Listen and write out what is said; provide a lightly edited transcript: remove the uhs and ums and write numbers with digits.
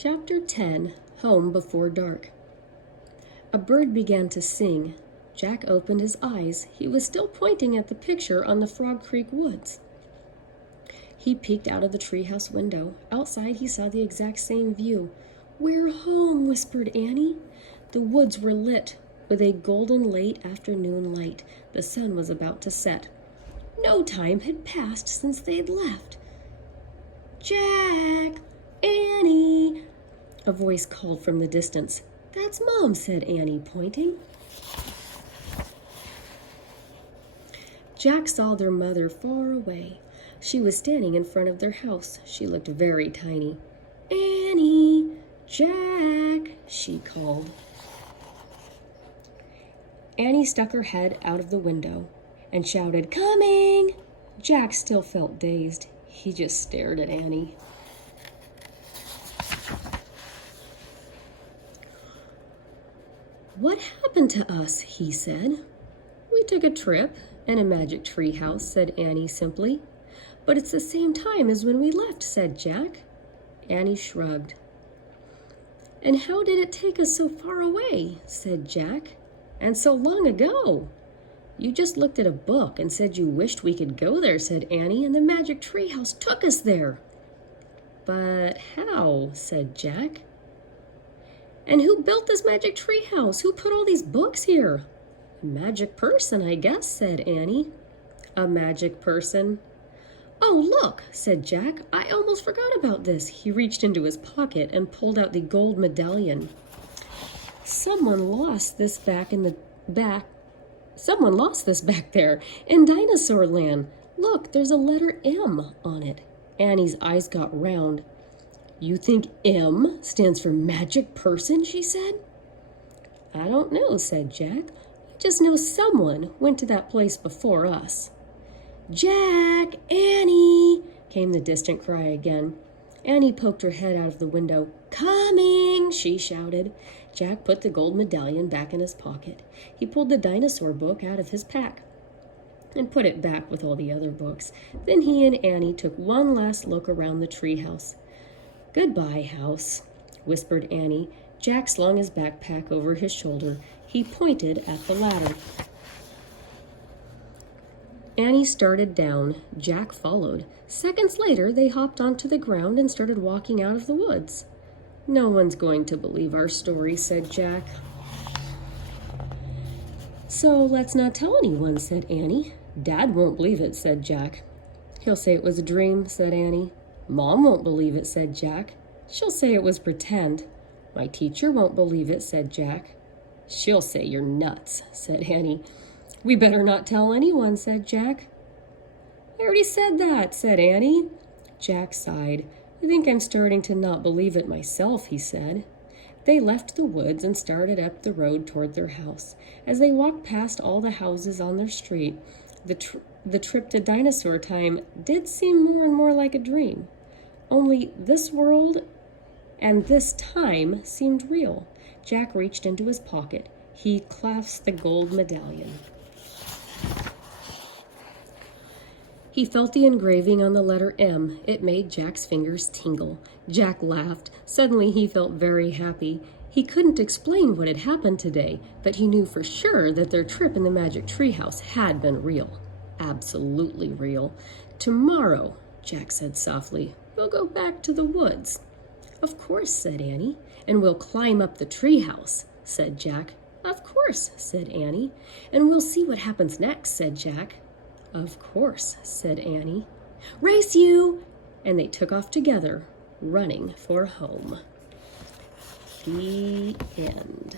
Chapter 10, Home Before Dark. A bird began to sing. Jack opened his eyes. He was still pointing at the picture on the Frog Creek woods. He peeked out of the treehouse window. Outside, he saw the exact same view. "We're home," whispered Annie. The woods were lit with a golden late afternoon light. The sun was about to set. No time had passed since they'd left. "Jack! Annie!" A voice called from the distance. "That's Mom," said Annie, pointing. Jack saw their mother far away. She was standing in front of their house. She looked very tiny. "Annie! Jack!" she called. Annie stuck her head out of the window and shouted, "Coming!" Jack still felt dazed. He just stared at Annie. "What happened to us?" he said. "We took a trip and a magic tree house," said Annie simply. "But it's the same time as when we left," said Jack. Annie shrugged. "And how did it take us so far away?" said Jack. "And so long ago." "You just looked at a book and said you wished we could go there," said Annie, "and the magic tree house took us there." "But how?" said Jack. "And who built this magic tree house? Who put all these books here?" "A magic person, I guess," said Annie. "A magic person?" "Oh, look," said Jack. "I almost forgot about this." He reached into his pocket and pulled out the gold medallion. Someone lost this back there in Dinosaur Land. Look, there's a letter M on it. Annie's eyes got round. "You think M stands for magic person?" she said. "I don't know," said Jack. "I just know someone went to that place before us." "Jack! Annie!" came the distant cry again. Annie poked her head out of the window. "Coming!" she shouted. Jack put the gold medallion back in his pocket. He pulled the dinosaur book out of his pack and put it back with all the other books. Then he and Annie took one last look around the treehouse. "Goodbye, house," whispered Annie. Jack slung his backpack over his shoulder. He pointed at the ladder. Annie started down. Jack followed. Seconds later, they hopped onto the ground and started walking out of the woods. "No one's going to believe our story," said Jack. "So let's not tell anyone," said Annie. "Dad won't believe it," said Jack. "He'll say it was a dream," said Annie. "Mom won't believe it," said Jack. "She'll say it was pretend." "My teacher won't believe it," said Jack. "She'll say you're nuts," said Annie. "We better not tell anyone," said Jack. "I already said that," said Annie. Jack sighed. "I think I'm starting to not believe it myself," he said. They left the woods and started up the road toward their house. As they walked past all the houses on their street, the trip to Dinosaur Time did seem more and more like a dream. Only this world and this time seemed real. Jack reached into his pocket. He clasped the gold medallion. He felt the engraving on the letter M. It made Jack's fingers tingle. Jack laughed. Suddenly he felt very happy. He couldn't explain what had happened today, but he knew for sure that their trip in the magic treehouse had been real. Absolutely real. "Tomorrow," Jack said softly, "we'll go back to the woods." "Of course," said Annie. "And we'll climb up the treehouse," said Jack. "Of course," said Annie. "And we'll see what happens next," said Jack. "Of course," said Annie. "Race you!" And they took off together, running for home. The end.